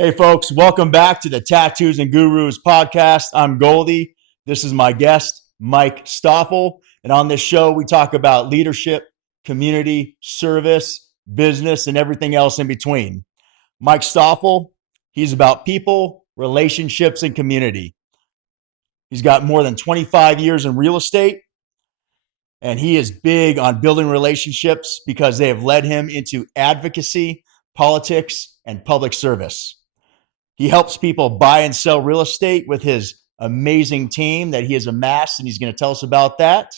Hey, folks, welcome back to the Tattoos and Gurus podcast. I'm Goldie. This is my guest, Mike Stoffel. And on this show, we talk about leadership, community, service, business, and everything else in between. Mike Stoffel, he's about people, relationships, and community. He's got more than 25 years in real estate, and he is big on building relationships because they have led him into advocacy, politics, and public service. He helps people buy and sell real estate with his amazing team that he has amassed, and he's going to tell us about that.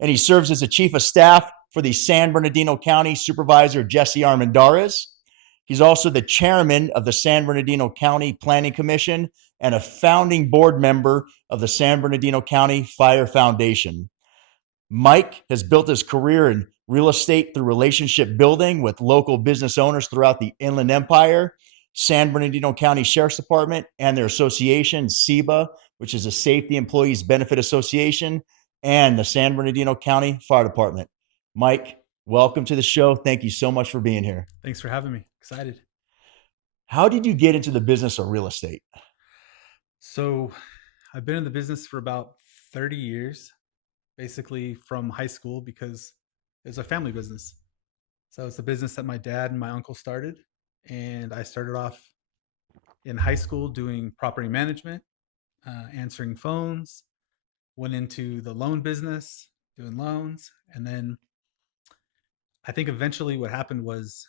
And he serves as the chief of staff for the San Bernardino County Supervisor Jesse Armendariz. He's also the chairman of the San Bernardino County Planning Commission and a founding board member of the San Bernardino County Fire Foundation. Mike has built his career in real estate through relationship building with local business owners throughout the Inland Empire, San Bernardino County Sheriff's Department and their association, SEBA, which is a Safety Employees Benefit Association, and the San Bernardino County Fire Department. Mike, welcome to the show. Thank you so much for being here. Thanks for having me. Excited. How did you get into the business of real estate? So, I've been in the business for about 30 years, basically from high school because it's a family business. So, it's a business that my dad and my uncle started. And I started off in high school doing property management, answering phones, went into the loan business, doing loans. And then I think eventually what happened was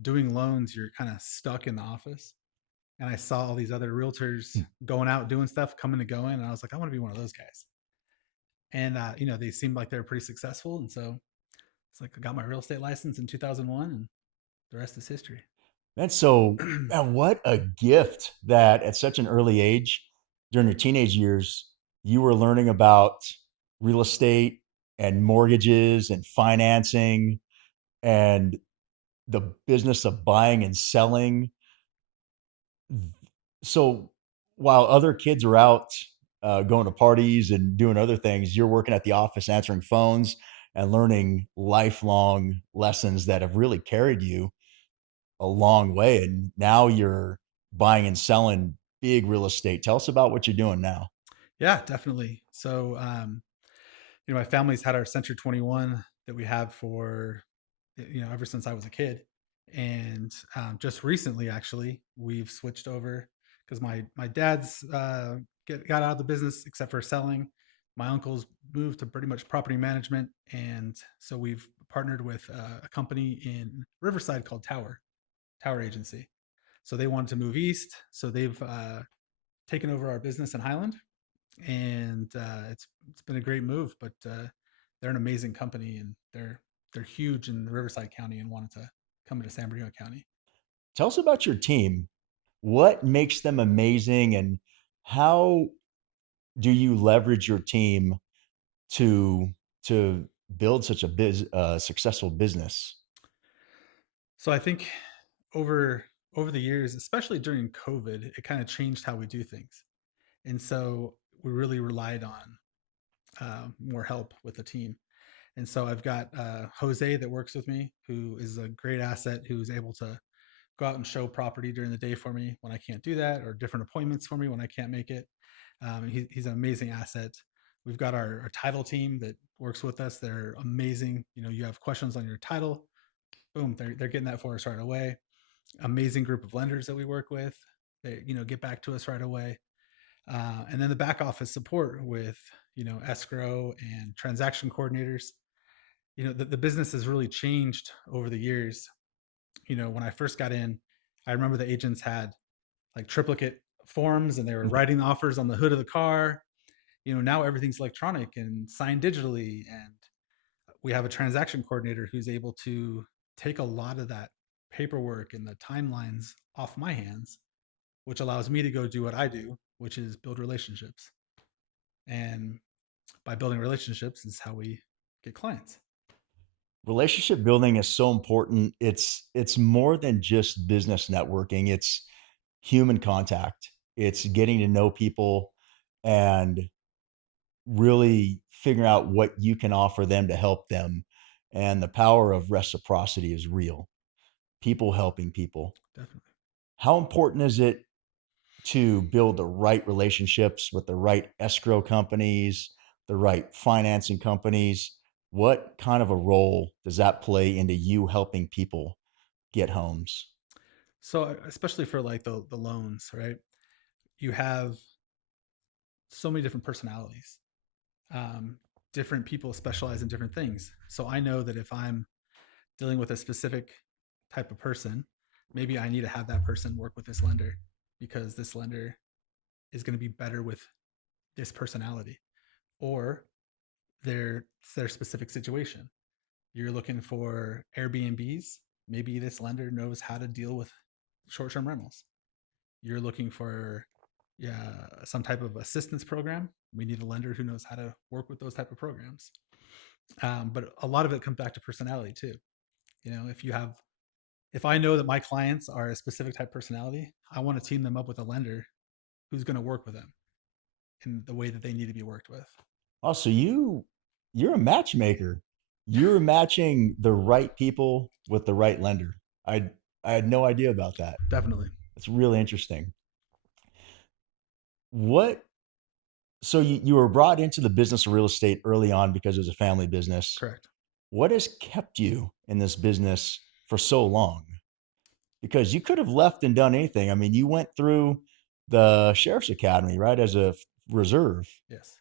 doing loans, you're kind of stuck in the office. And I saw all these other realtors going out doing stuff, coming and going, and I was like, I want to be one of those guys. And they seemed like they were pretty successful, and so it's like I got my real estate license in 2001, and the rest is history. Man, so man, what a gift that at such an early age, during your teenage years, you were learning about real estate and mortgages and financing and the business of buying and selling. So while other kids are out going to parties and doing other things, you're working at the office answering phones and learning lifelong lessons that have really carried you a long way. And now you're buying and selling big real estate. Tell us about what you're doing now. Yeah, definitely. So, my family's had our Century 21 that we have for ever since I was a kid, and just recently, actually, we've switched over because my dad's got out of the business except for selling. My uncle's moved to pretty much property management, and so we've partnered with a company in Riverside called Tower Agency. So they wanted to move east, so they've taken over our business in Highland, and it's been a great move. But they're an amazing company, and they're huge in Riverside County and wanted to come into San Bernardino County. Tell us about your team. What makes them amazing and how do you leverage your team to to build such a successful business? So I think over over the years, especially during COVID, it kind of changed how we do things, and so we really relied on more help with the team. And so I've got Jose that works with me, who is a great asset, who is able to go out and show property during the day for me when I can't do that, or different appointments for me when I can't make it. He's an amazing asset. We've got our title team that works with us. They're amazing. You have questions on your title, boom, they're getting that for us right away. Amazing group of lenders that we work with. They get back to us right away. And then the back office support with escrow and transaction coordinators. The business has really changed over the years. When I first got in, I remember the agents had like triplicate forms and they were writing the offers on the hood of the car. Now everything's electronic and signed digitally, and we have a transaction coordinator who's able to take a lot of that paperwork and the timelines off my hands, which allows me to go do what I do, which is build relationships. And by building relationships is how we get clients. Relationship building is so important. It's more than just business networking. It's human contact. It's getting to know people and really figuring out what you can offer them to help them. And the power of reciprocity is real. People helping people. Definitely. how important is it to build the right relationships with the right escrow companies, the right financing companies? What kind of a role does that play into you helping people get homes? So especially for like the loans, right? You have so many different personalities. Um, Different people specialize in different things. So I know that if I'm dealing with a specific type of person, maybe I need to have that person work with this lender because this lender is going to be better with this personality or their specific situation. You're looking for Airbnbs, maybe this lender knows how to deal with short-term rentals. You're looking for, yeah, some type of assistance program, we need a lender who knows how to work with those type of programs. But a lot of it comes back to personality too. If I know that my clients are a specific type of personality, I want to team them up with a lender who's going to work with them in the way that they need to be worked with. Also, you're a matchmaker. You're matching the right people with the right lender. I had no idea about that. Definitely. It's really interesting. What So you were brought into the business of real estate early on because it was a family business. Correct. What has kept you in this business for so long? Because you could have left and done anything. I mean, you went through the sheriff's academy, right, as a reserve. Yes.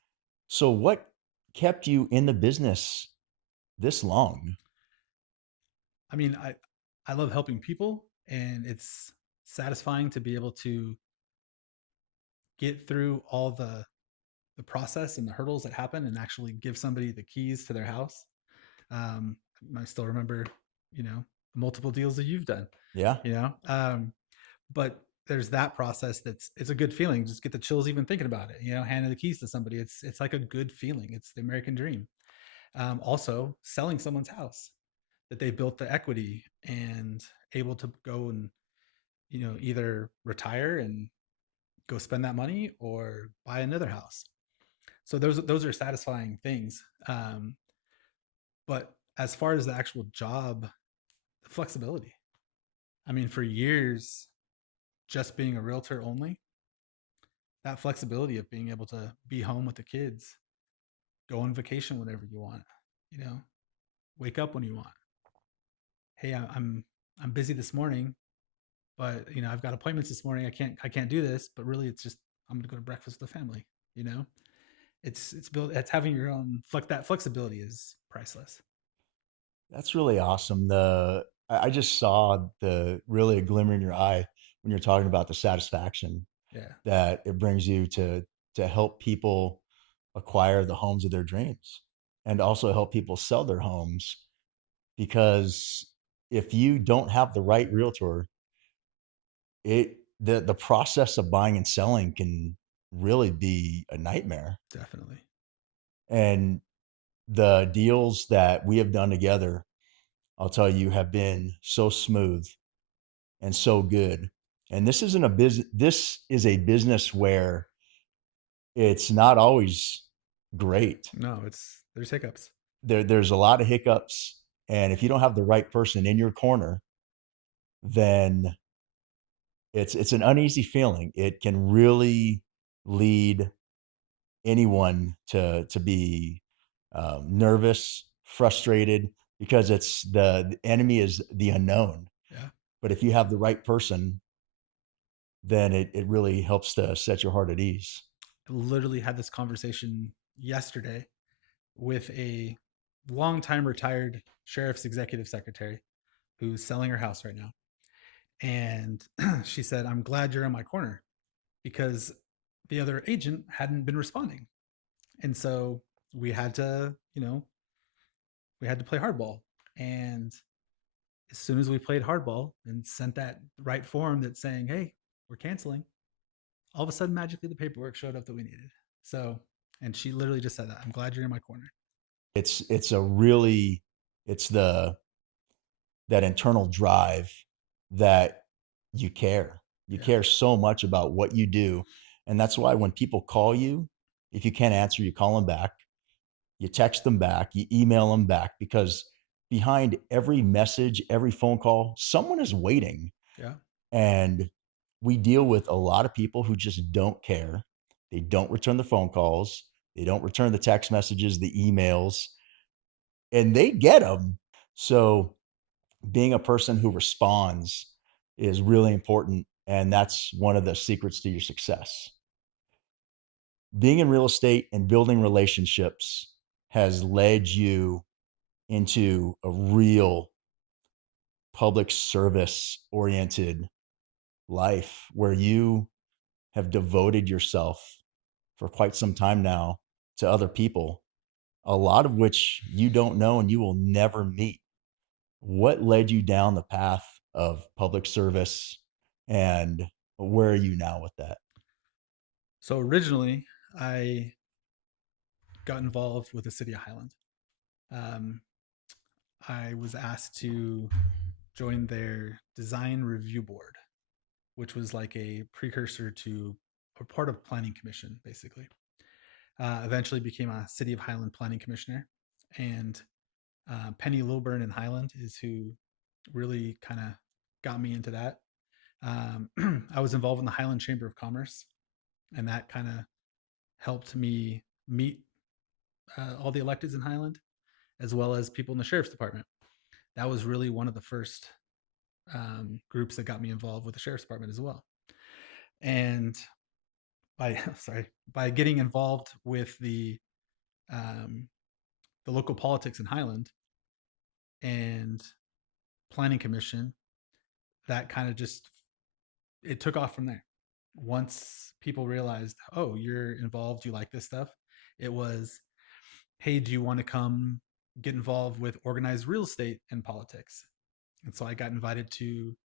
So what kept you in the business this long? I mean, I love helping people, and it's satisfying to be able to get through all the process and the hurdles that happen and actually give somebody the keys to their house. Um, I still remember, you know, multiple deals that you've done, Yeah, you know, but there's that process it's a good feeling. Just get the chills even thinking about it. Handing the keys to somebody. It's like a good feeling. It's the American dream. Also, selling someone's house that they built the equity and able to go and either retire and go spend that money or buy another house. So those are satisfying things. But as far as the actual job, the flexibility. I mean, for years, just being a realtor only, that flexibility of being able to be home with the kids, go on vacation whenever you want, you know, wake up when you want. Hey, I'm busy this morning, but I've got appointments this morning. I can't do this, but really it's just I'm gonna go to breakfast with the family. You know, it's having your own that flexibility is priceless. that's really awesome. I just saw the really a glimmer in your eye when you're talking about the satisfaction Yeah, that it brings you to help people acquire the homes of their dreams and also help people sell their homes, because if you don't have the right realtor, the process of buying and selling can really be a nightmare. definitely. And the deals that we have done together, I'll tell you, have been so smooth and so good. And this is a business where it's not always great. No, there's hiccups. There's a lot of hiccups, and if you don't have the right person in your corner, then it's an uneasy feeling. It can really lead anyone to be nervous, frustrated, because the enemy is the unknown. Yeah, But if you have the right person, then it really helps to set your heart at ease. I literally had this conversation yesterday with a longtime retired sheriff's executive secretary who's selling her house right now. And she said, I'm glad you're in my corner because the other agent hadn't been responding. And so we had to, we had to play hardball. And as soon as we played hardball and sent that right form that's saying, hey, we're canceling, all of a sudden magically the paperwork showed up that we needed. So, and she literally just said that. I'm glad you're in my corner. It's a really it's the that internal drive that you care. You Yeah. care so much about what you do. And that's why when people call you, if you can't answer, you call them back, you text them back, you email them back, because behind every message, every phone call, someone is waiting. Yeah. And we deal with a lot of people who just don't care. They don't return the phone calls. They don't return the text messages, the emails, and they get them. So being a person who responds is really important. And that's one of the secrets to your success. Being in real estate and building relationships has led you into a real public service oriented life where you have devoted yourself for quite some time now to other people, a lot of which you don't know and you will never meet. What led you down the path of public service, and where are you now with that? So originally, I got involved with the city of Highland. Um, I was asked to join their design review board, which was like a precursor to a part of planning commission, basically. Eventually became a city of Highland planning commissioner, and Penny Lilburn in Highland is who really kind of got me into that. I was involved in the Highland Chamber of Commerce, and that kind of helped me meet all the electeds in Highland, as well as people in the sheriff's department. That was really one of the first groups that got me involved with the sheriff's department as well. And by sorry, by getting involved with um, the local politics in Highland and planning commission, that kind of just it took off from there. Once people realized, oh, you're involved, you like this stuff, it was, hey, do you want to come get involved with organized real estate and politics? And so I got invited to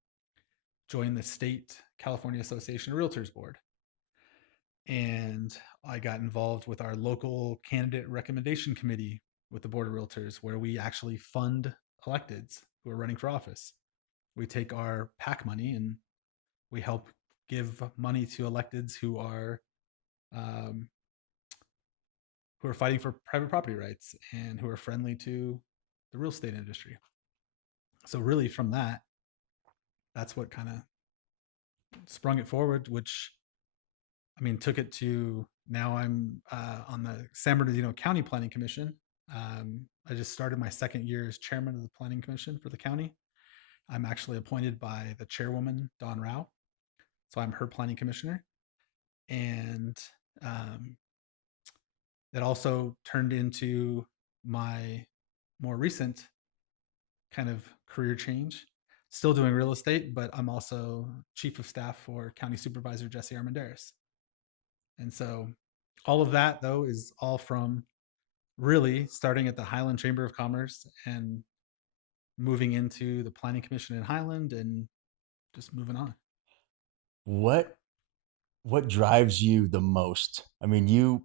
join the state California Association of Realtors board. And I got involved with our local candidate recommendation committee with the board of realtors, where we actually fund electeds who are running for office. We take our PAC money and we help give money to electeds um, who are fighting for private property rights and who are friendly to the real estate industry. So really, from that, that's what kind of sprung it forward. Which I mean, took it to now I'm on the San Bernardino County Planning Commission. I just started my second year as chairman of the Planning Commission for the county. I'm actually appointed by the chairwoman, Dawn Rao. So I'm her planning commissioner. And um, that also turned into my more recent kind of career change. Still doing real estate, but I'm also chief of staff for County Supervisor Jesse Armendariz. And so all of that, though, is all from really starting at the Highland Chamber of Commerce and moving into the Planning Commission in Highland and just moving on. What what drives you the most? I mean, you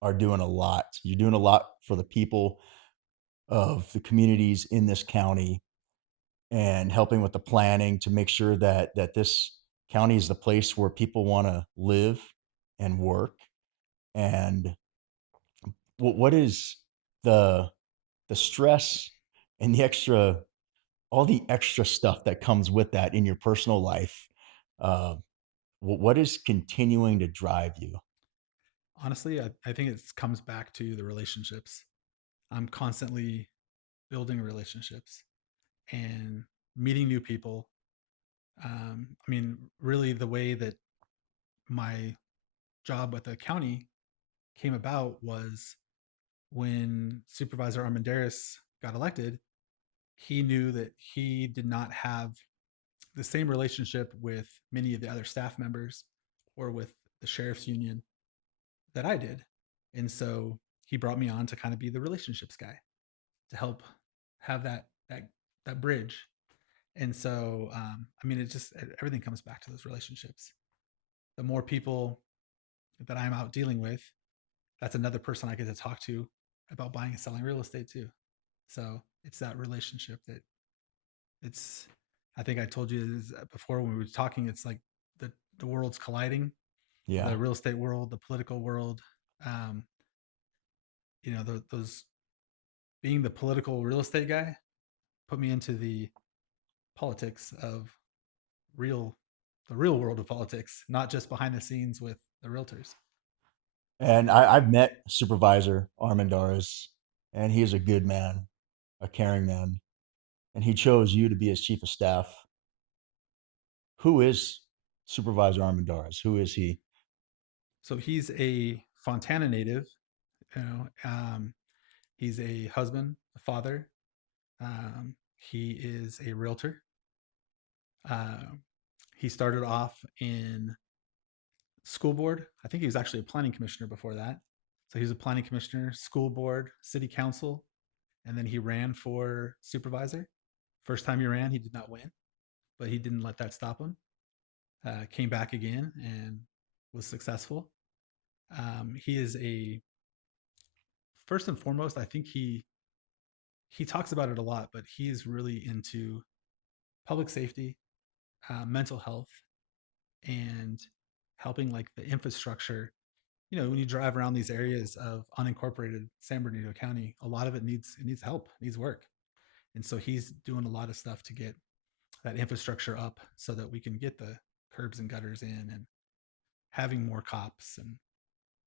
are doing a lot. You're doing a lot for the people of the communities in this county and helping with the planning to make sure that this county is the place where people want to live and work. And what is the the stress and the extra, all the extra stuff that comes with that in your personal life? Uh, what is continuing to drive you? Honestly, I think it comes back to the relationships. I'm constantly building relationships and meeting new people. I mean, really, the way that my job at the county came about was when Supervisor Armendariz got elected. He knew that he did not have the same relationship with many of the other staff members or with the sheriff's union that I did. And so he brought me on to kind of be the relationships guy to help have that bridge. And so, I mean, it just everything comes back to those relationships. The more people that I'm out dealing with, that's another person I get to talk to about buying and selling real estate too. So it's that relationship that it's. I think I told you before when we were talking. It's like the worlds colliding, Yeah. the real estate world, the political world. Um, those being the political real estate guy put me into the politics of real. the real world of politics, not just behind the scenes with the realtors. And I've met Supervisor Armendariz, and he is a good man, a caring man, and he chose you to be his chief of staff. Who is Supervisor Armendariz? Who is he? So he's a Fontana native. You know, he's a husband, a father. He is a realtor. Uh, he started off in school board. I think he was actually a planning commissioner before that. So he was a planning commissioner, school board, city council, and then he ran for supervisor. First time he ran, he did not win, but he didn't let that stop him. Came back again and was successful. He is a first and foremost. I think he talks about it a lot, but he is really into public safety, mental health, and helping like the infrastructure. You know, when you drive around these areas of unincorporated San Bernardino County, a lot of it needs help, needs work. And so he's doing a lot of stuff to get that infrastructure up so that we can get the curbs and gutters in and having more cops and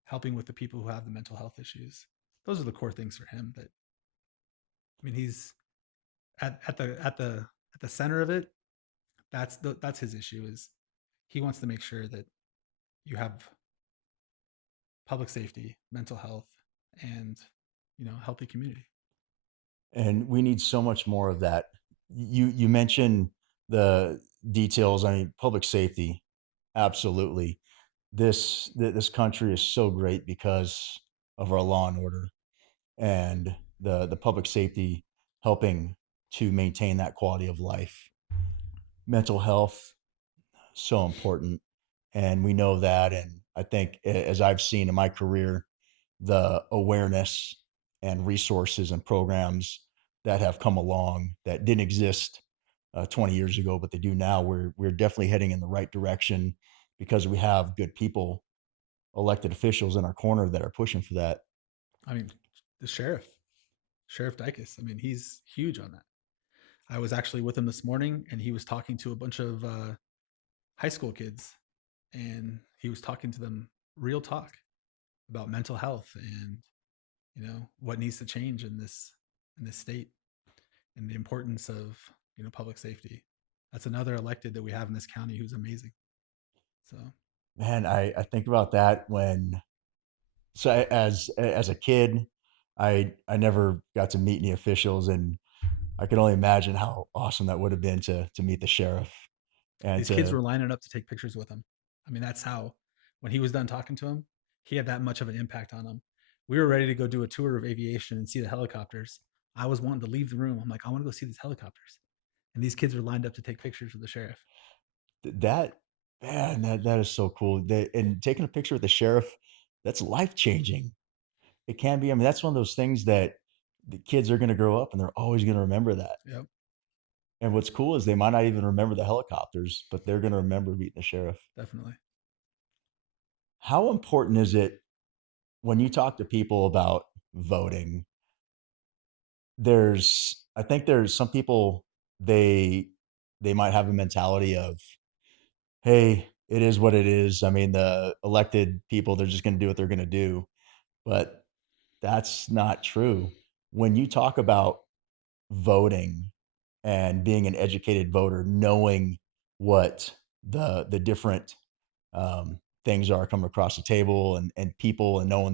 helping with the people who have the mental health issues. Those are the core things for him that I mean he's at the center of it. That's his issue is he wants to make sure that you have public safety, mental health, and healthy community. And we need so much more of that. You mentioned the details. I mean, public safety, absolutely. This country is so great because of our law and order and the public safety helping to maintain that quality of life. Mental health, so important, and we know that. And I think, as I've seen in my career, the awareness and resources and programs that have come along that didn't exist 20 years ago, but they do now. We're definitely heading in the right direction because we have good people, elected officials in our corner that are pushing for that. I mean, the Sheriff Dykes. I mean, he's huge on that. I was actually with him this morning, and he was talking to a bunch of high school kids, and he was talking to them real talk about mental health and what needs to change in this state and the importance of public safety. That's another elected that we have in this county who's amazing. So Man, I think about that when as a kid, I never got to meet any officials, and I can only imagine how awesome that would have been to meet the sheriff and these kids to were lining up to take pictures with him. I mean, that's how when he was done talking to him, he had that much of an impact on them. We were ready to go do a tour of aviation and see the helicopters. I was wanting to leave the room. I'm like, I want to go see these helicopters. And these kids were lined up to take pictures with the sheriff. that. Man, that is so cool. And taking a picture with the sheriff, that's life changing. It can be. I mean, that's one of those things that the kids are going to grow up and they're always going to remember that. Yep, And what's cool is they might not even remember the helicopters, but they're going to remember meeting the sheriff. definitely. How important is it when you talk to people about voting? I think there's some people, they they might have a mentality of, hey, it is what it is. I mean, the elected people, they're just going to do what they're going to do. But that's not true. When you talk about voting and being an educated voter, knowing what the different things are coming across the table, and people, and knowing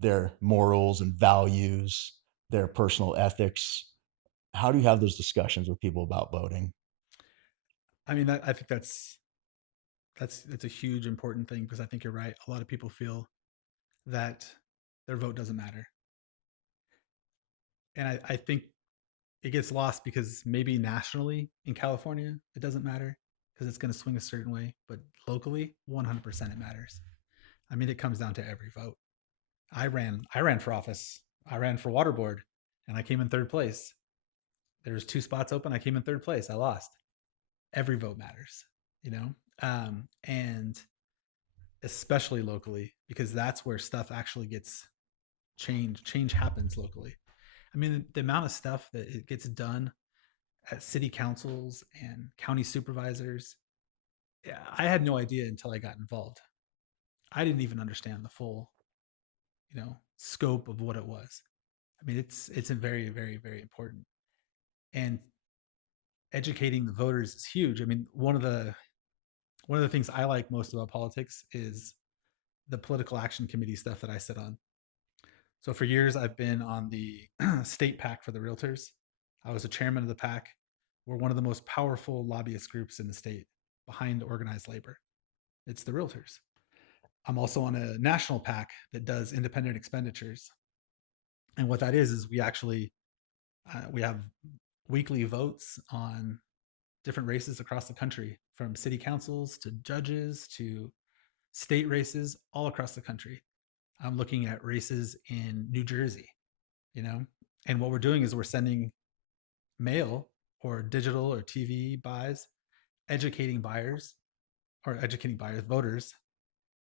their morals and values, their personal ethics. How do you have those discussions with people about voting? I mean, I think that's a huge important thing because I think you're right. A lot of people feel that their vote doesn't matter, and I think it gets lost because maybe nationally in California it doesn't matter because it's going to swing a certain way, but locally 100% it matters. I mean, it comes down to every vote. I ran for office. I ran for water board and I came in third place. There's two spots open. I came in third place. I lost. Every vote matters, you know? And especially locally, because that's where stuff actually gets changed. Change happens locally. I mean, the amount of stuff that it gets done at city councils and county supervisors, I had no idea until I got involved. I didn't even understand the full, scope of what it was. I mean, it's a very, very, very important. And educating the voters is huge. I mean, one of the things I like most about politics is the political action committee stuff that I sit on. So for years, I've been on the state PAC for the realtors. I was a chairman of the PAC. We're one of the most powerful lobbyist groups in the state behind organized labor. It's the realtors. I'm also on a national PAC that does independent expenditures. And what that is we actually we have weekly votes on different races across the country, from city councils to judges to state races all across the country. I'm looking at races in New Jersey, you know, and what we're doing is we're sending mail or digital or TV buys, educating buyers voters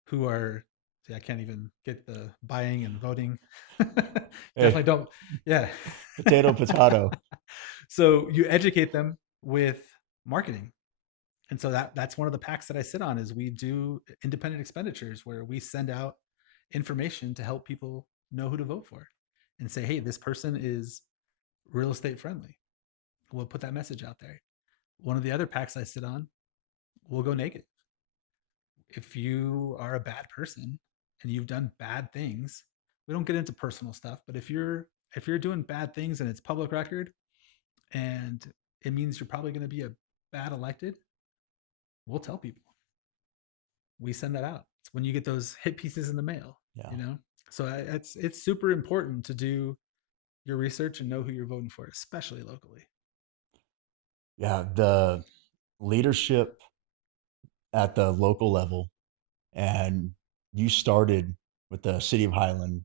who are, see, I can't even get the buying and voting. Definitely Hey, don't. Yeah. potato, potato. So you educate them with marketing. And so that's one of the packs that I sit on is we do independent expenditures where we send out information to help people know who to vote for and say, hey, this person is real estate friendly. We'll put that message out there. One of the other packs I sit on, we'll go negative. If you are a bad person and you've done bad things, we don't get into personal stuff, but if you're doing bad things and it's public record and it means you're probably going to be a bad elected, we'll tell people. We send that out. It's when you get those hit pieces in the mail, Yeah. you know. So it's super important to do your research and know who you're voting for, especially locally. Yeah. The leadership at the local level, and you started with the city of Highland,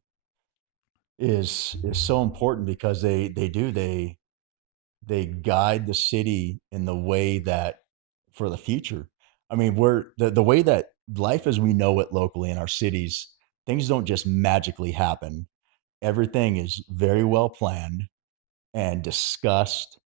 is so important because they guide the city in the way that for the future. I mean, we're the way that life as we know it locally in our cities, things don't just magically happen. Everything is very well planned and discussed,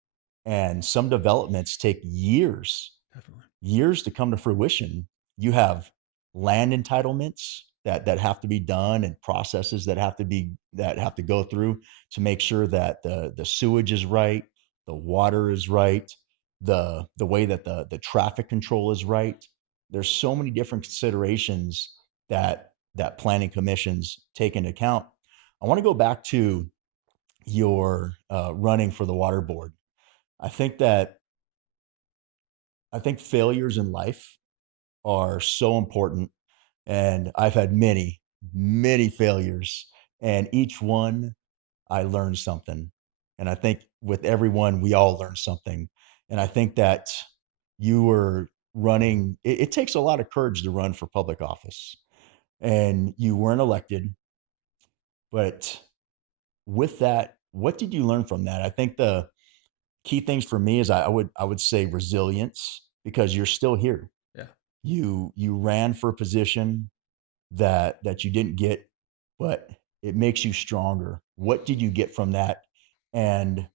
and some developments take Definitely. years to come to fruition. You have land entitlements that have to be done, and processes that have to go through to make sure that the sewage is right, the water is right, the way that the traffic control is right. There's so many different considerations that planning commissions take into account. I want to go back to your running for the water board. I think that I think failures in life are so important. And I've had many, many failures. And each one, I learned something. And I think with everyone, we all learn something. And I think that you were running, it takes a lot of courage to run for public office. And you weren't elected. But with that, what did you learn from that? I think the key things for me is I would say resilience, because you're still here. Yeah. You ran for a position that you didn't get, but it makes you stronger. What did you get from that? And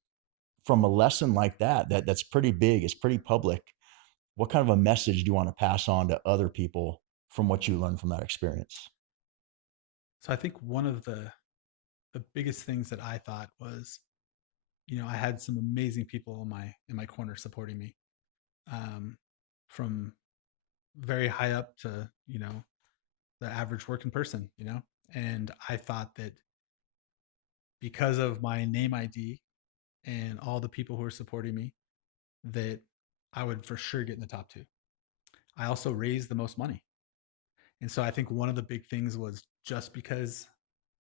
from a lesson like that's pretty big, it's pretty public. What kind of a message do you want to pass on to other people from what you learned from that experience? So I think one of the biggest things that I thought was, I had some amazing people in my corner supporting me, um, from very high up to the average working person, and I thought that because of my name ID and all the people who are supporting me, that I would for sure get in the top two. I also raised the most money. And so I think one of the big things was, just because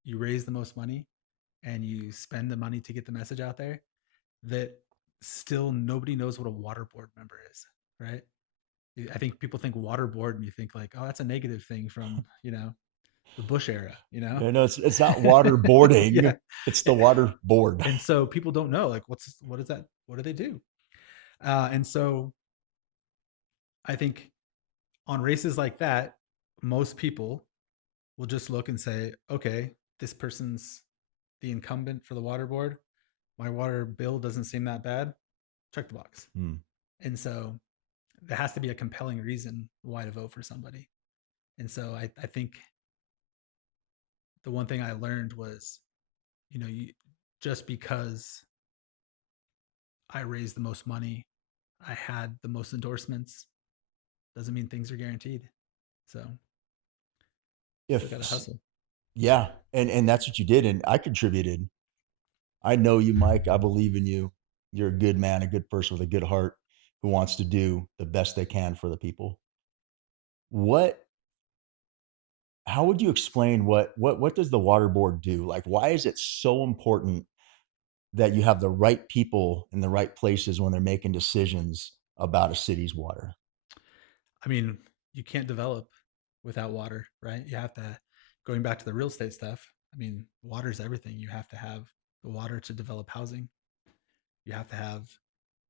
you raise the most money and you spend the money to get the message out there, that still nobody knows what a water board member is, right? I think people think water board and you think like, oh, that's a negative thing from, the Bush era. Yeah, no, it's not Yeah. waterboarding, it's the water board. And so people don't know, like, what is that? What do they do? And so I think on races like that, most people will just look and say, okay, this person's the incumbent for the water board. My water bill doesn't seem that bad. Check the box. Hmm. And so there has to be a compelling reason why to vote for somebody. And so I think the one thing I learned was, you just because I raised the most money, I had the most endorsements, doesn't mean things are guaranteed. So still got to If hustle. Yeah, and that's what you did, and I contributed. I know you, Mike. I believe in you. You're a good man, a good person with a good heart who wants to do the best they can for the people. What How would you explain what does the water board do? Like, why is it so important that you have the right people in the right places when they're making decisions about a city's water? I mean, you can't develop without water, right? You have to, going back to the real estate stuff, I mean, water is everything. You have to have the water to develop housing. You have to have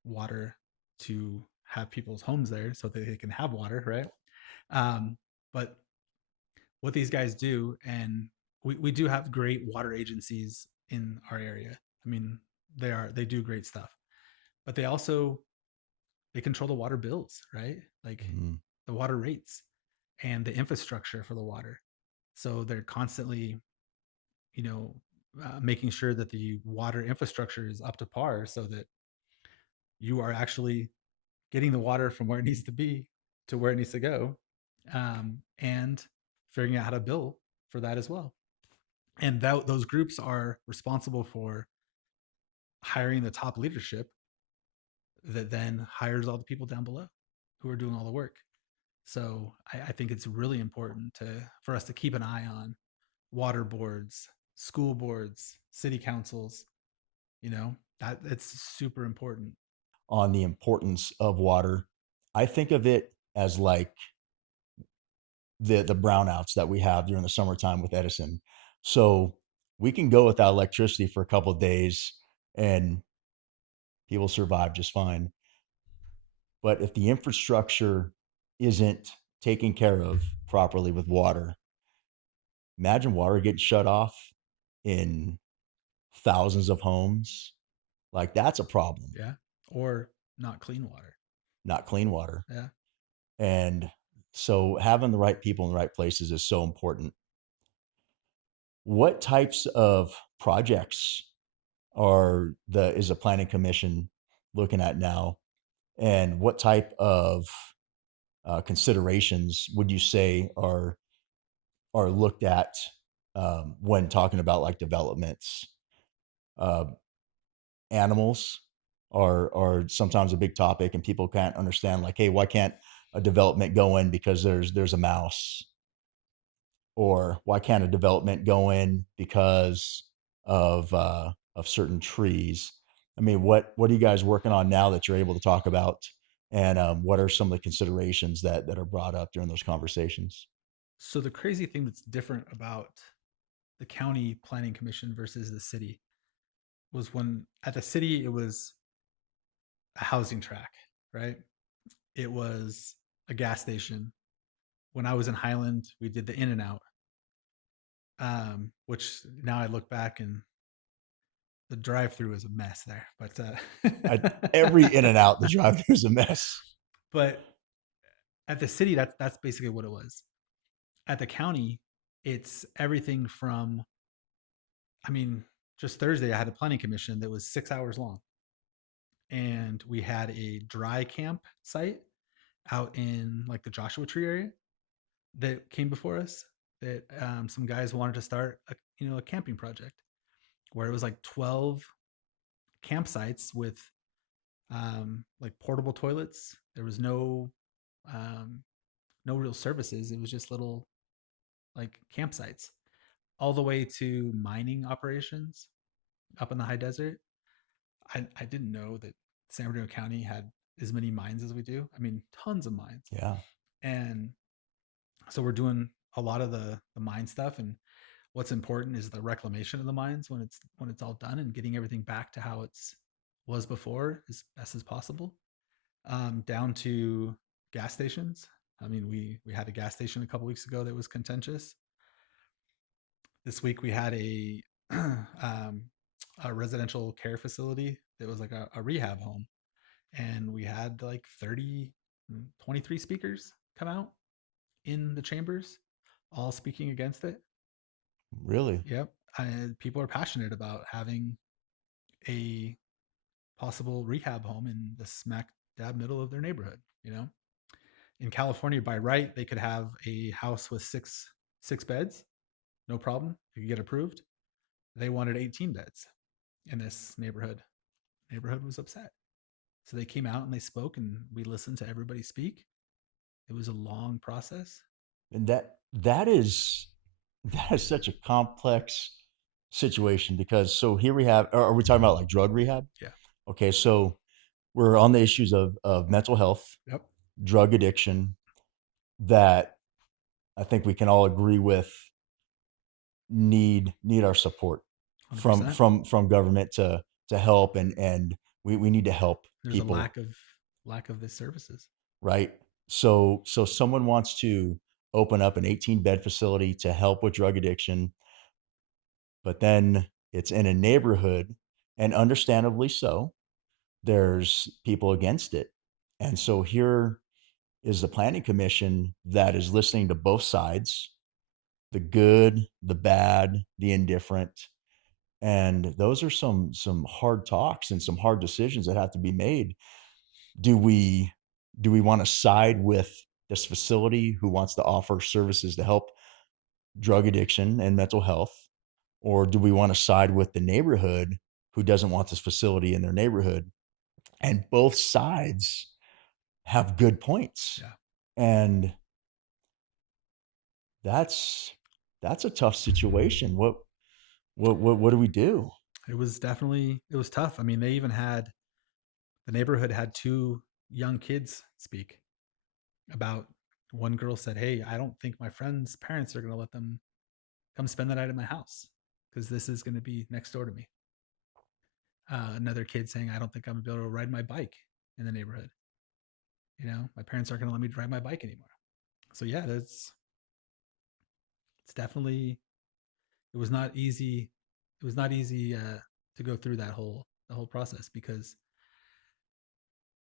water to have people's homes there so that they can have water, right? But what these guys do, and we do have great water agencies in our area. I mean, they do great stuff, but they control the water bills, right? Like Mhm. the water rates and the infrastructure for the water. So they're constantly, you know, making sure that the water infrastructure is up to par so that you are actually getting the water from where it needs to be to where it needs to go, and figuring out how to bill for that as well. And those groups are responsible for hiring the top leadership that then hires all the people down below who are doing all the work. So I think it's really important for us to keep an eye on water boards, school boards, city councils. That it's super important. On the importance of water, I think of it as like the brownouts that we have during the summertime with Edison. So we can go without electricity for a couple of days and people survive just fine. But if the infrastructure isn't taken care of properly with water, imagine water getting shut off in thousands of homes. Like that's a problem, Yeah. Or not clean water. not clean water. Yeah. And so having the right people in the right places is so important. What types of projects is a planning commission looking at now? And what type of considerations would you say are looked at when talking about like developments? Uh, Animals are sometimes a big topic, and people can't understand like, hey, why can't a development go in because there's a mouse, or why can't a development go in because of certain trees? I mean, what are you guys working on now that you're able to talk about, and what are some of the considerations that are brought up during those conversations? So the crazy thing that's different about the county planning commission versus the city was when at the city it was a housing track, right? It was a gas station. When I was in Highland, we did the In and Out, which now I look back and the drive-through is a mess there. Every in and out the drive through is a mess. But at the city, that's basically what it was. At the county, it's everything from, I mean, just Thursday I had a planning commission that was 6 hours long, and we had a dry camp site out in like the Joshua Tree area that came before us. That some guys wanted to start a camping project where it was like 12 campsites with like portable toilets. There was um, no real services. It was just little like campsites, all the way to mining operations up in the high desert. I didn't know that San Bernardino County had as many mines as we do. I mean, tons of mines. Yeah. And so we're doing a lot of the mine stuff. And what's important is the reclamation of the mines when it's all done, and getting everything back to how it's was before as best as possible. Down to gas stations. I mean, we had a gas station a couple weeks ago that was contentious. This week we had um, a residential care facility that was like a rehab home, and we had like 30 23 speakers come out in the chambers, all speaking against it. Really? Yep. People are passionate about having a possible rehab home in the smack dab middle of their neighborhood. In California, by right, they could have a house with six beds, no problem. They could get approved. They wanted 18 beds in this neighborhood. Neighborhood was upset. So they came out and they spoke, and we listened to everybody speak. It was a long process. And that is such a complex situation because so here we have are we talking about like drug rehab? Yeah. Okay, so we're on the issues of mental health, Yep. drug addiction that I think we can all agree with need our support from 100%. government to help and we need to help There's a people, lack of the services. right? So someone wants to open up an 18-bed facility to help with drug addiction, but then it's in a neighborhood, and understandably so, there's people against it. And so here is the planning commission that is listening to both sides, the good, the bad, the indifferent. And those are some hard talks and some hard decisions that have to be made. Do we want to side with this facility who wants to offer services to help drug addiction and mental health? Or do we want to side with the neighborhood who doesn't want this facility in their neighborhood? And both sides have good points. Yeah. And that's a tough situation. What do we do? It was tough. I mean, the neighborhood had two young kids speak about. One girl said, "Hey, I don't think my friend's parents are going to let them come spend the night at my house because this is going to be next door to me." Another kid saying, "I don't think I'm going to be able to ride my bike in the neighborhood. My parents aren't going to let me ride my bike anymore." So yeah, it's definitely it was not easy. It was not easy to go through the whole process because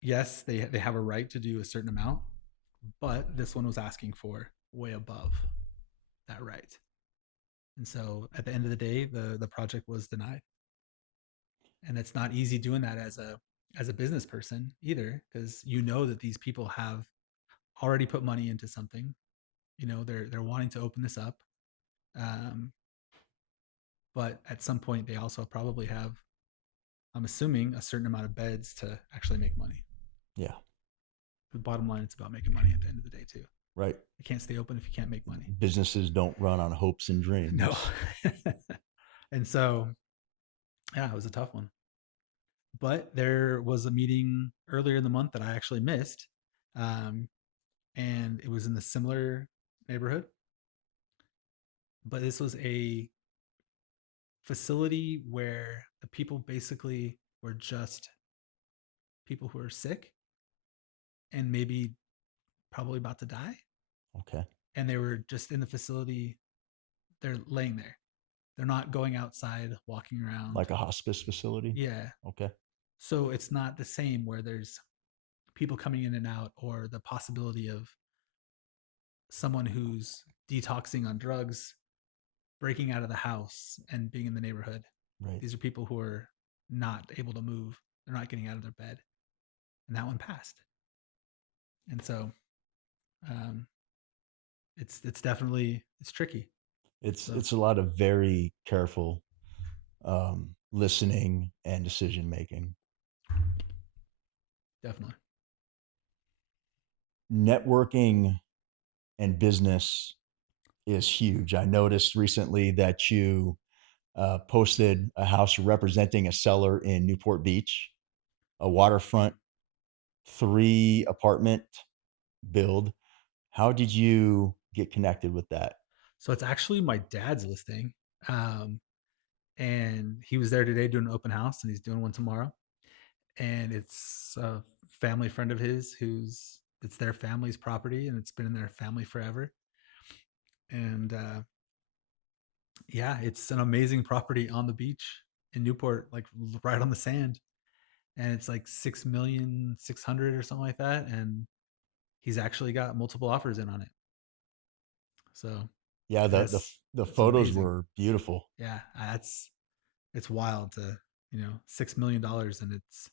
yes, they have a right to do a certain amount, but this one was asking for way above that right. And so at the end of the day, the project was denied. And it's not easy doing that as a business person either, because that these people have already put money into something. They're wanting to open this up. Um, but at some point they also probably have, I'm assuming, a certain amount of beds to actually make money. Yeah, The bottom line, it's about making money at the end of the day too. right. You can't stay open if you can't make money. Businesses don't run on hopes and No. dreams. And so, yeah, it was a tough one. But there was a meeting earlier in the month that I actually missed. Um, and it was in the similar neighborhood. But this was a facility where the people basically were just people who are sick and maybe probably about to die. Okay. And they were just in the facility. They're laying there. They're not going outside, walking around. Like a hospice facility? Yeah. Okay. So it's not the same where there's people coming in and out or the possibility of someone who's detoxing on drugs breaking out of the house and being in the neighborhood. Right. These are people who are not able to move. They're not getting out of their bed. And that one passed. And so um, it's definitely it's tricky. So It's a lot of very careful listening and decision making. definitely. Networking and business is huge. I noticed recently that you posted a house representing a seller in Newport Beach, a waterfront 3 apartment build. How did you get connected with that? So it's actually my dad's listing. Um, and he was there today doing an open house and he's doing one tomorrow. And it's a family friend of his it's their family's property and it's been in their family forever. And yeah, it's an amazing property on the beach in Newport, like right on the sand. And it's like 6,600,000 or something like that. And he's actually got multiple offers in on it. So Yeah, that's the it's photos amazing. were beautiful, Yeah, that's it's wild to, $6 million, and it's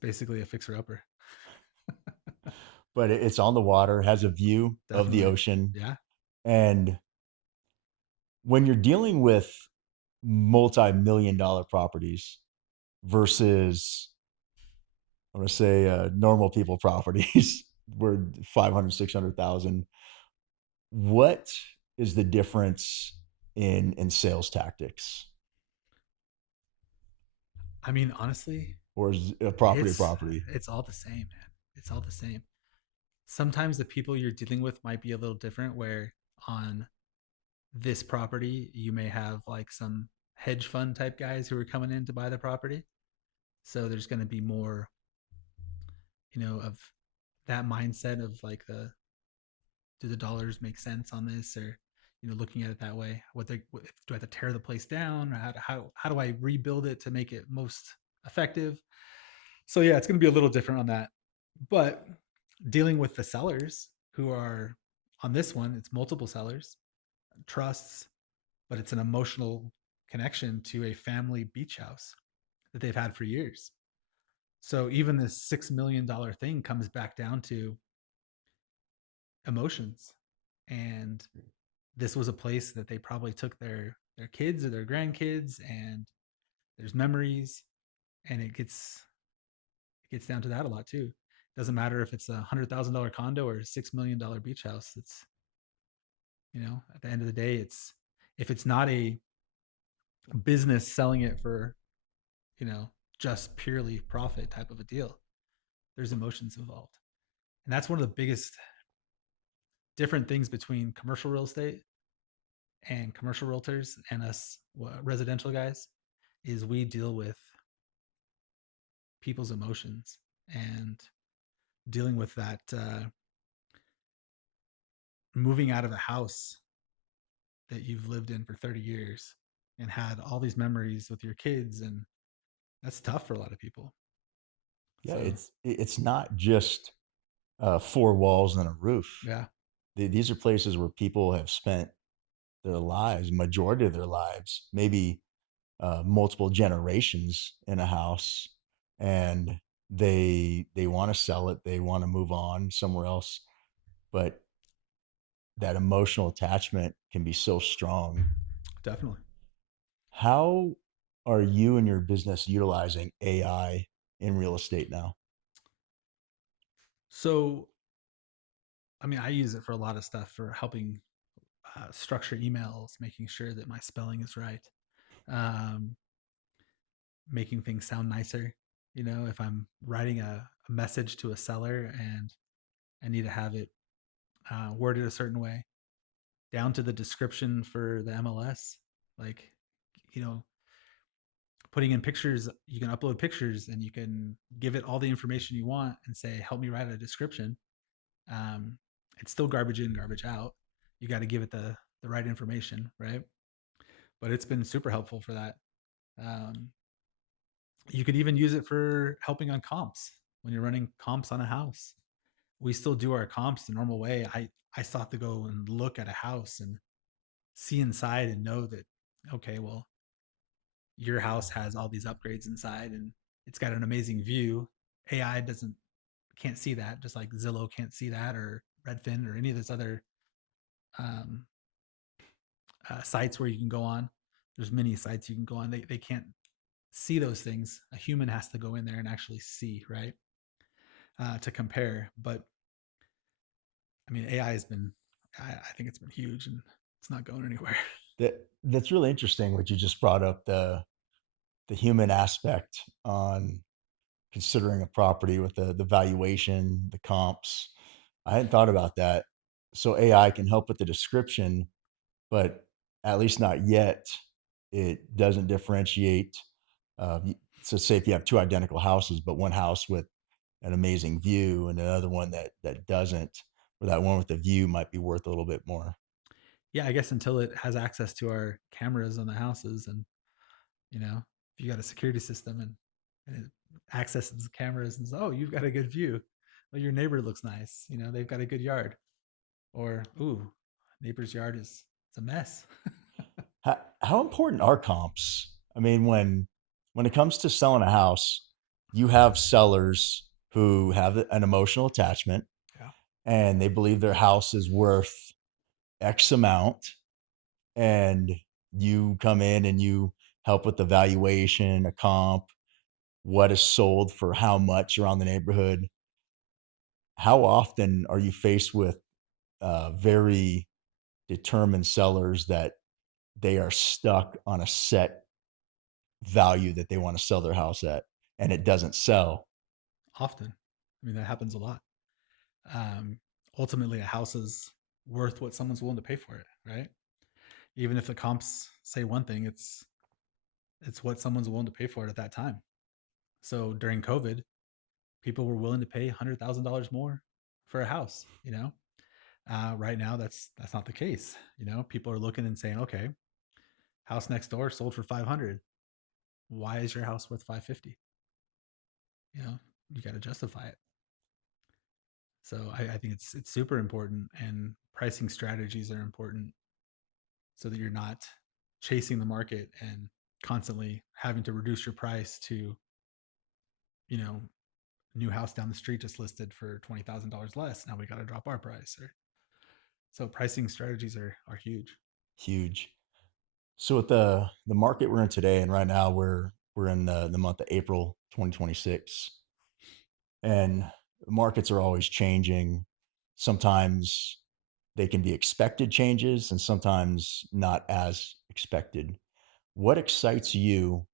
basically a fixer upper. but it's on the water, has a view of the Definitely. ocean. Yeah. And when you're dealing with multi-million dollar properties versus, I'm going to say, normal people properties were 500, 600,000. What is the difference in sales tactics, I mean, honestly, or is a property it's property? it's all the same, man. It's all the same. Sometimes the people you're dealing with might be a little different, where on this property you may have like some hedge fund type guys who are coming in to buy the property. So there's going to be more, of that mindset of like, the do the dollars make sense on this, or looking at it that way. Do I have to tear the place down, or how do I rebuild it to make it most effective? So yeah, it's going to be a little different on that. But dealing with the sellers who are on this one, it's multiple sellers, trusts, but it's an emotional connection to a family beach house that they've had for years. So even this $6 million thing comes back down to emotions. And this was a place that they probably took their kids or their grandkids, and there's memories, and it gets down to that a lot too. It doesn't matter if it's $100,000 condo or a $6 million beach house. It's, at the end of the day, it's, if it's not a business selling it for, you know just purely profit type of a deal, there's emotions involved. And that's one of the biggest different things between commercial real estate and commercial realtors and us, residential guys, is we deal with people's emotions, and dealing with that, moving out of a house that you've lived in for 30 years and had all these memories with your kids, and that's tough for a lot of people. Yeah, So it's not just four walls and a roof. yeah. These are places where people have spent their lives, majority of their lives, maybe multiple generations in a house, and they want to sell it, they want to move on somewhere else, but that emotional attachment can be so strong. Definitely. How are you and your business utilizing AI in real estate now? So I mean, I use it for a lot of stuff, for helping structure emails, making sure that my spelling is right, um, making things sound nicer. If I'm writing a message to a seller and I need to have it worded a certain way, down to the description for the MLS, like, you know, putting in pictures, you can upload pictures and you can give it all the information you want and say, help me write a description. Um, it's still garbage in, garbage out. You got to give it the right information, right? But it's been super helpful for that. Um, you could even use it for helping on comps when you're running comps on a house. We still do our comps the normal way. I still have to go and look at a house and see inside and know that, okay, well, your house has all these upgrades inside and it's got an amazing view. AI doesn't can't see that, just like Zillow can't see that, or Redfin, or any of those other um, sites where you can go on. There's many sites you can go on. They can't see those things. A human has to go in there and actually see, right? To compare. But I mean, AI has been, I think it's been huge, and it's not going anywhere. That's really interesting what you just brought up, the human aspect on considering a property with the valuation, the comps. I hadn't thought about that. So AI can help with the description, but at least not yet. It doesn't differentiate. So say if you have two identical houses, but one house with an amazing view and another one that doesn't, or that one with the view might be worth a little bit more. Yeah, I guess until it has access to our cameras on the houses, and if you got a security system and it accesses the cameras and says, "Oh, you've got a good view," Well, your neighbor looks nice. They've got a good yard. Or, ooh, neighbor's yard is it's a mess. How important are comps? I mean, when it comes to selling a house, you have sellers who have an emotional attachment Yeah. and they believe their house is worth X amount, and you come in and you help with the valuation, a comp, what is sold for how much around the neighborhood. How often are you faced with very determined sellers that they are stuck on a set value that they want to sell their house at and it doesn't sell? Often. I mean, that happens a lot. Um, Ultimately, a house is worth what someone's willing to pay for it, right? Even if the comps say one thing, it's what someone's willing to pay for it at that time. So during COVID, people were willing to pay $100,000 more for a house. Right now that's not the case. People are looking and saying, okay, house next door sold for 500. Why is your house worth 550? You know, you got to justify it. So I think it's super important, and pricing strategies are important so that you're not chasing the market and constantly having to reduce your price to, you know, new house down the street just listed for $20,000 less. Now we got to drop our price. So pricing strategies are huge. Huge. So with the market we're in today, and right now we're in the month of April 2026, and markets are always changing. Sometimes they can be expected changes and sometimes not as expected. What excites you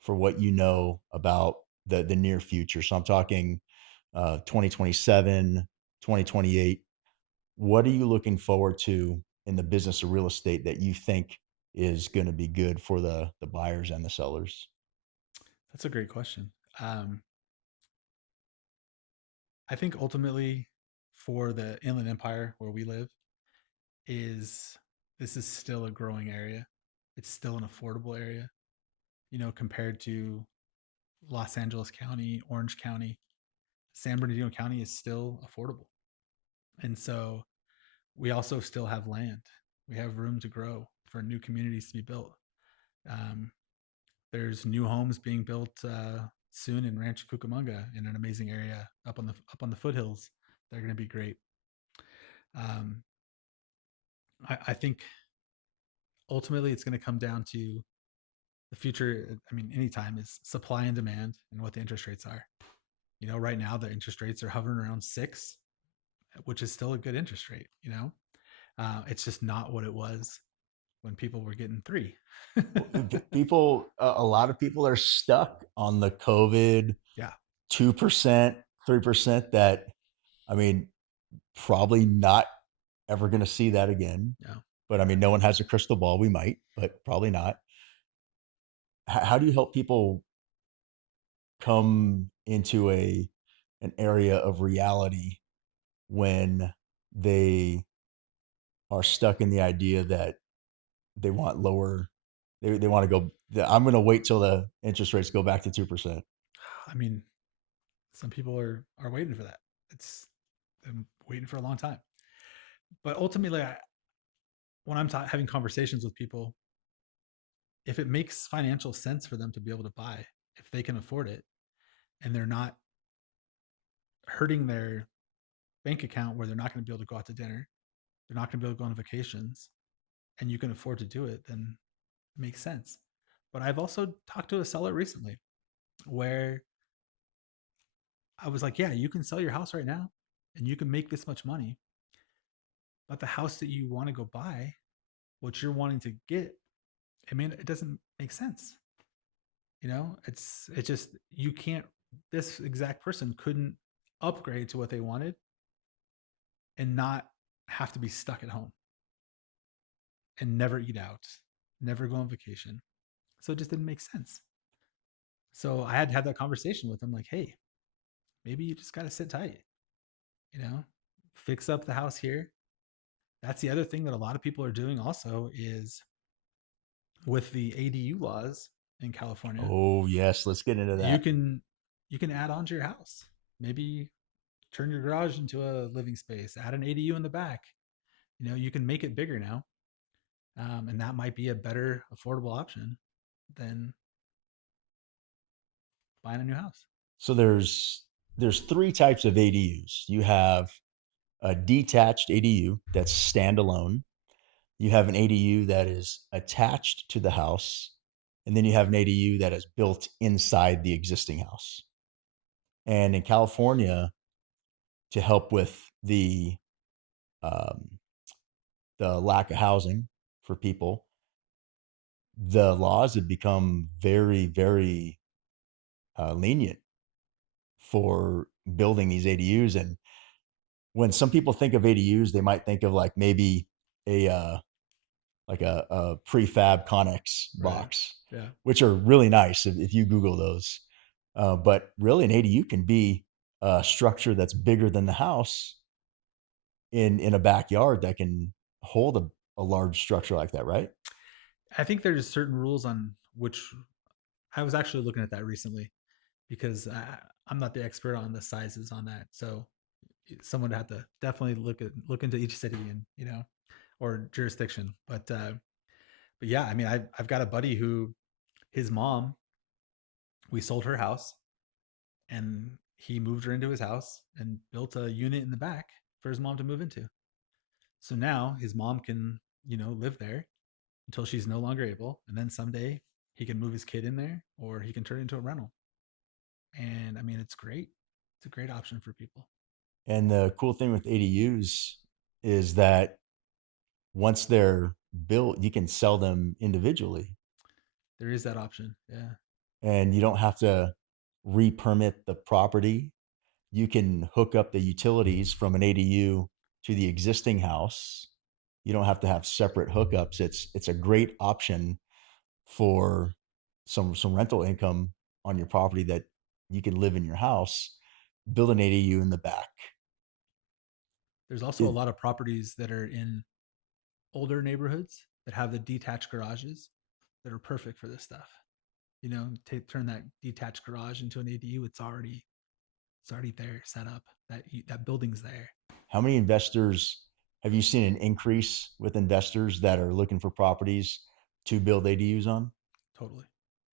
for what you know about the near future? So I'm talking 2027, 2028. What are you looking forward to in the business of real estate that you think is going to be good for the buyers and the sellers? That's a great question. Um, I think ultimately for the Inland Empire where we live is this is still a growing area. It's still an affordable area, compared to Los Angeles County, Orange County. San Bernardino County is still affordable. And so we also still have land. We have room to grow for new communities to be built. Um, there's new homes being built soon in Rancho Cucamonga, in an amazing area up on the foothills. They're going to be great. Um, I think ultimately it's going to come down to the future. I mean, anytime is supply and demand and what the interest rates are. Right now the interest rates are hovering around 6, which is still a good interest rate. It's just not what it was when people were getting 3. People, a lot of people are stuck on the COVID Yeah. 2%, 3%. That, I mean, probably not ever going to see that again. Yeah. But I mean, no one has a crystal ball. We might, but probably not. How do you help people come into an area of reality when they are stuck in the idea that they want lower, they want to go, I'm going to wait till the interest rates go back to 2%. I mean, some people are waiting for that. It's I'm waiting for a long time. But ultimately, when I'm having conversations with people, if it makes financial sense for them to be able to buy, if they can afford it, and they're not hurting their bank account where they're not going to be able to go out to dinner, they're not going to be able to go on vacations, and you can afford to do it, then it makes sense. But I've also talked to a seller recently where I was like, yeah, you can sell your house right now and you can make this much money, but the house that you want to go buy, what you're wanting to get, it doesn't make sense. It just, you can't, this exact person couldn't upgrade to what they wanted and not have to be stuck at home and never eat out, never go on vacation. So it just didn't make sense. So I had to have that conversation with them like, hey, maybe you just got to sit tight, you know, fix up the house here. That's the other thing that a lot of people are doing also is with the ADU laws in California, Oh, yes. Let's get into you that. can you can add on to your house. Maybe turn your garage into a living space, add an ADU in the back. You can make it bigger now, and that might be a better affordable option than buying a new house. So there's three types of ADUs. You have a detached ADU that's standalone. You have an ADU that is attached to the house, and then you have an ADU that is built inside the existing house. And in California, to help with um, the lack of housing for people, the laws have become very, very lenient for building these ADUs. And when some people think of ADUs, they might think of like maybe a a prefab Connex Right. box, Yeah. which are really nice if you Google those. But really, an ADU can be a structure that's bigger than the house in a backyard that can hold a large structure like that, right? I think there's certain rules on which I was actually looking at that recently because I'm not the expert on the sizes on that. So someone would have to definitely look into each city and or jurisdiction. But yeah, I mean, I've got a buddy who his mom, we sold her house and he moved her into his house and built a unit in the back for his mom to move into. So now his mom can, live there until she's no longer able. And then someday he can move his kid in there or he can turn it into a rental. And I mean, it's great. It's a great option for people. And the cool thing with ADUs is that once they're built, you can sell them individually, There is that option. Yeah. and you don't have to re-permit the property. You can hook up the utilities from an ADU to the existing house. You don't have to have separate hookups. It's a great option for some rental income on your property that you can live in your house, build an ADU in the back. There's also a It, lot of properties that are in older neighborhoods that have the detached garages that are perfect for this stuff. Turn that detached garage into an ADU. It's already there, set up. That building's there. how many investors have you seen an increase with investors that are looking for properties to build ADUs on? Totally.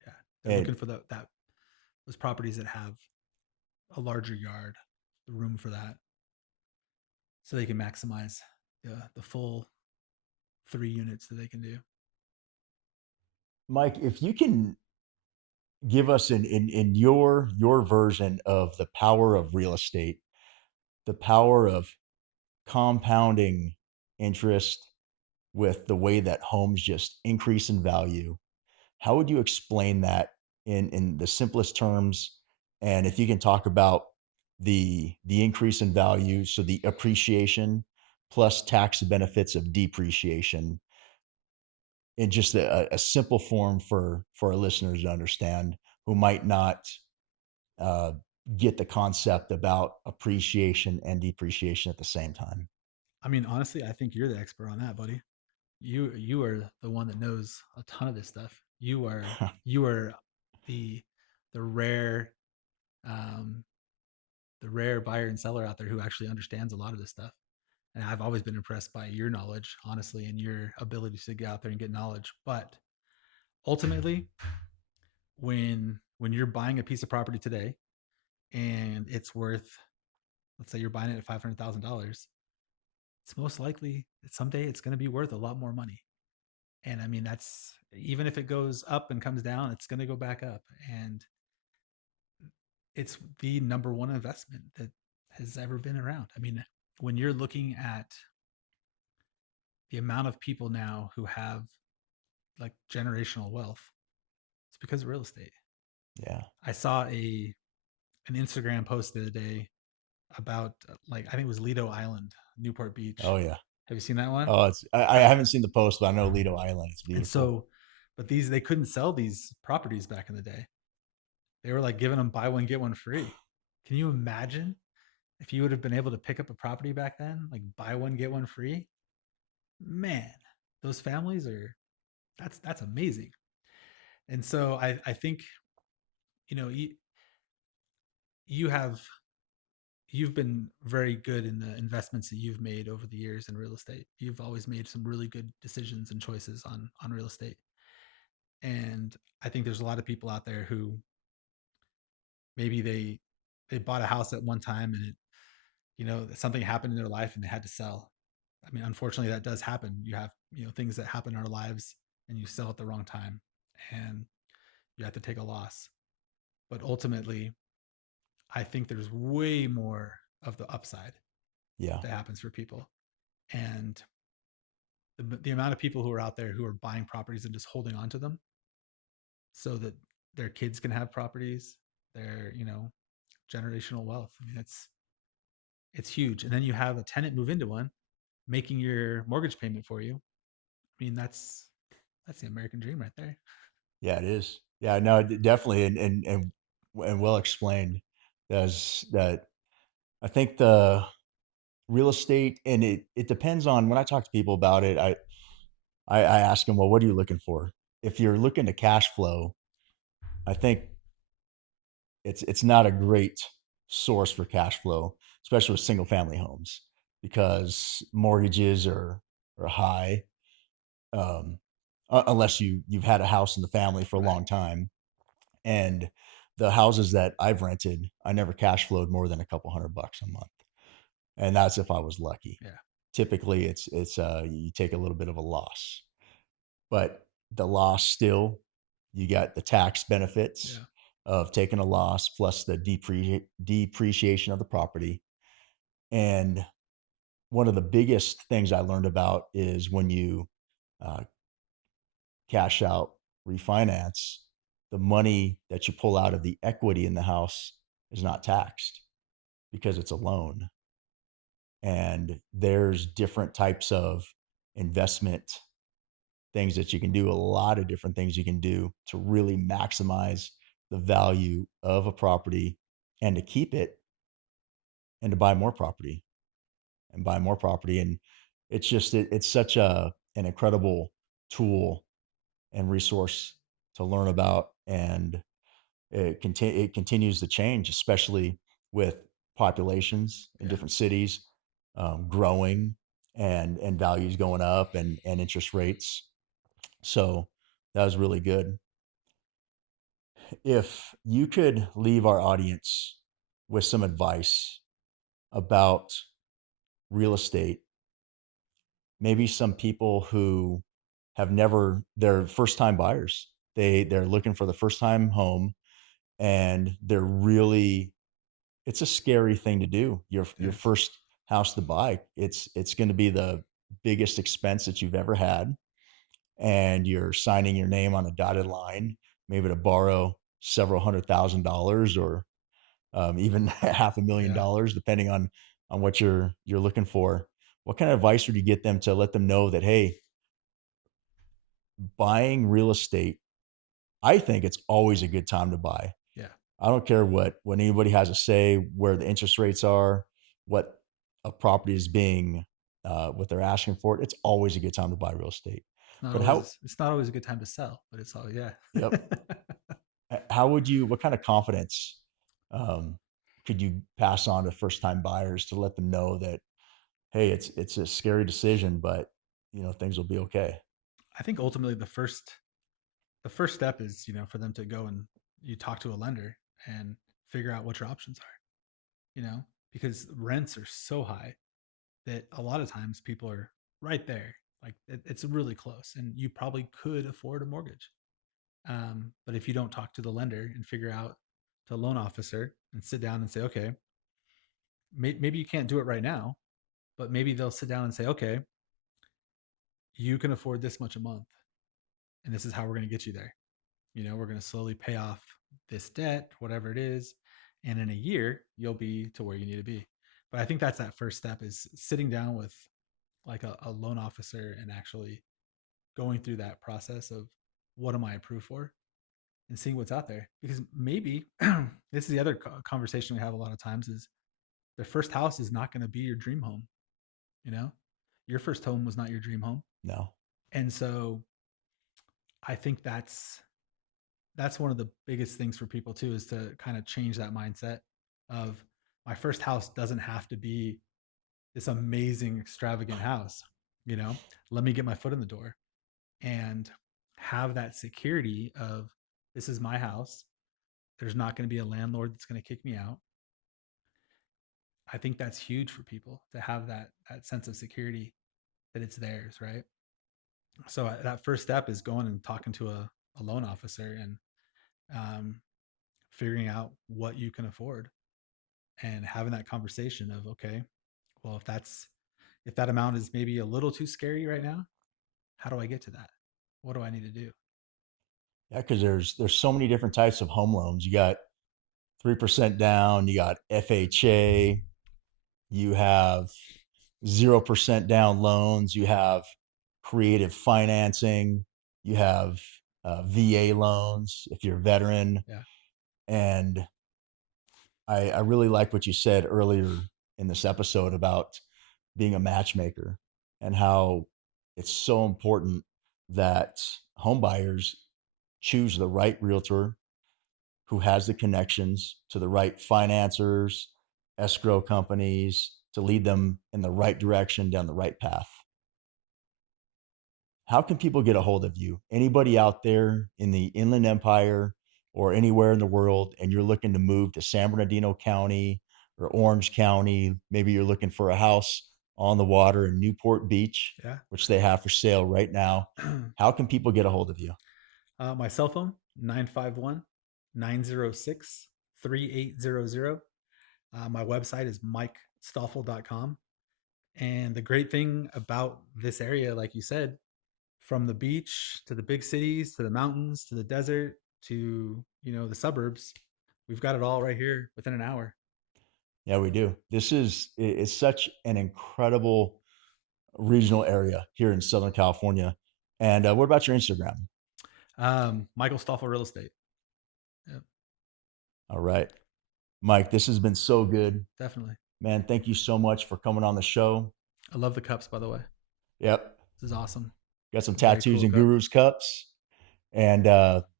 Yeah, they're And looking for those properties that have a larger yard, the room for that, so they can maximize the full 3 units that they can do. Mike, if you can give us in your version of the power of real estate, the power of compounding interest with the way that homes just increase in value, how would you explain that in the simplest terms? And if you can talk about the increase in value, so the appreciation plus tax benefits of depreciation, in just a simple form for our listeners to understand who might not uh, get the concept about appreciation and depreciation at the same time. I mean, honestly, I think you're the expert on that, buddy. You are the one that knows a ton of this stuff. You are the the rare um, the rare buyer and seller out there who actually understands a lot of this stuff. And I've always been impressed by your knowledge, honestly, and your ability to get out there and get knowledge. But ultimately, when you're buying a piece of property today and it's worth, let's say you're buying it at $500,000, it's most likely that someday it's going to be worth a lot more money. And I mean, that's even if it goes up and comes down, it's going to go back up. And it's the number one investment that has ever been around. I mean, when you're looking at the amount of people now who have like generational wealth, it's because of real estate. Yeah. I saw an Instagram post the other day about like I think it was Lido Island, Newport Beach. Oh yeah. Have you seen that one? Oh, I haven't seen the post, but I know Lido Island. It's And beautiful. so, but they couldn't sell these properties back in the day. They were like giving them buy one get one free. Can you imagine if you would have been able to pick up a property back then, like buy one get one free? Man, those families are that's amazing. And so I think you know you, you have you've been very good in the investments that you've made over the years in real estate. You've always made some really good decisions and choices on real estate. And I think there's a lot of people out there who maybe they bought a house at one time and it, something happened in their life and they had to sell. I mean, unfortunately that does happen. You have, things that happen in our lives and you sell at the wrong time and you have to take a loss. But ultimately, I think there's way more of the upside Yeah. that happens for people. And the amount of people who are out there who are buying properties and just holding on to them so that their kids can have properties, their, generational wealth. I mean, it's huge. And then you have a tenant move into one, making your mortgage payment for you. I mean, that's the American dream right there. Yeah, it is. Yeah, no, definitely, and well explained. As that, I think the real estate, and it depends on when I talk to people about it. I ask them, well, what are you looking for? If you're looking to cash flow, I think it's not a great source for cash flow, especially with single family homes, because mortgages are high. Um, unless you've had a house in the family for a Right. long time. And the houses that I've rented, I never cash flowed more than a couple $100 a month, and that's if I was lucky. Yeah. Typically, it's you take a little bit of a loss, but the loss still, you got the tax benefits Yeah. of taking a loss plus the depreciation of the property. And one of the biggest things I learned about is when you uh, cash out, refinance, the money that you pull out of the equity in the house is not taxed because it's a loan. And there's different types of investment things that you can do, a lot of different things you can do to really maximize the value of a property and to keep it and to buy more property and buy more property. And it's just, it's such an incredible tool and resource to learn about. And it continues to change, especially with populations in Yeah. different cities growing and values going up and interest rates. So that was really good. If you could leave our audience with some advice about real estate, maybe some people who have never, they're first time buyers. They're looking for the first time home and they're really, it's a scary thing to do. Your Yeah. first house to buy. It's going to be the biggest expense that you've ever had, and you're signing your name on a dotted line, maybe to borrow several $100,000 or even half a million Yeah. dollars, depending on what you're looking for. What kind of advice would you get them to let them know that, hey, buying real estate, I think it's always a good time to buy. Yeah. I don't care what anybody has to say, where the interest rates are, what a property is being, what they're asking for it. It's always a good time to buy real estate. But how? It's not always a good time to sell, but it's all yeah. Yep. How would you? What kind of confidence um, could you pass on to first time buyers to let them know that, hey, it's a scary decision, but things will be okay. I think ultimately the first step is, for them to go and you talk to a lender and figure out what your options are, because rents are so high that a lot of times people are right there. Like it's really close and you probably could afford a mortgage. But if you don't talk to the lender and figure out the loan officer and sit down and say, okay, maybe you can't do it right now, but maybe they'll sit down and say, okay, you can afford this much a month and this is how we're going to get you there. We're going to slowly pay off this debt, whatever it is. And in a year, you'll be to where you need to be. But I think that's that first step is sitting down with like a loan officer and actually going through that process of what am I approved for and seeing what's out there. Because maybe this is the other conversation we have a lot of times is the first house is not going to be your dream home. You know, your first home was not your dream home. No. And so I think that's one of the biggest things for people too is to kind of change that mindset of my first house doesn't have to be this amazing, extravagant house. You know, let me get my foot in the door and have that security of this is my house. There's not going to be a landlord that's going to kick me out. I think that's huge for people to have that sense of security that it's theirs, right? So that first step is going and talking to a loan officer and um, figuring out what you can afford and having that conversation of, okay, well, if that amount is maybe a little too scary right now, how do I get to that? What do I need to do? Yeah, because there's so many different types of home loans. You got 3% down, you got FHA, you have 0% down loans, you have creative financing, you have VA loans if you're a veteran. Yeah. And I really like what you said earlier in this episode about being a matchmaker and how it's so important that home buyers choose the right realtor who has the connections to the right financiers, escrow companies to lead them in the right direction down the right path. How can people get a hold of you? Anybody out there in the Inland Empire or anywhere in the world, and you're looking to move to San Bernardino County or Orange County, maybe you're looking for a house on the water in Newport Beach, Yeah. which they have for sale right now. How can people get a hold of you? My cell phone, 951 906 3800. My website is MikeStoffel.com. And the great thing about this area, like you said, from the beach to the big cities to the mountains to the desert to, the suburbs, we've got it all right here within an hour. Yeah, we do. It's such an incredible regional area here in Southern California. And what about your Instagram? Michael Stoffel Real Estate. Yeah, All right. Mike, this has been so good. definitely. Man, thank you so much for coming on the show. I love the cups, by the way. Yep. This is awesome. Got some Very tattoos cool and cup. gurus cups. And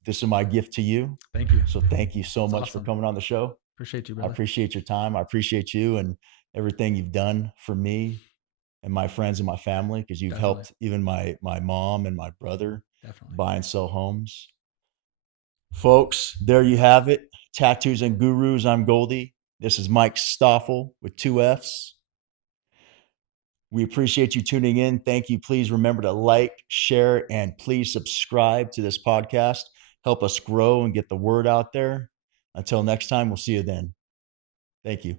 this is my gift to you. Thank you. So thank you so It's much for awesome. coming on the show. Appreciate you, I brother. appreciate your time. I appreciate you and everything you've done for me and my friends and my family because you've Definitely. helped even my mom and my brother Definitely. buy and sell homes. Folks, there you have it. Tattoos and Gurus. I'm Goldie. This is Mike Stoffel with two F's. We appreciate you tuning in. Thank you. Please remember to like, share, and please subscribe to this podcast. Help us grow and get the word out there. Until next time, we'll see you then. Thank you.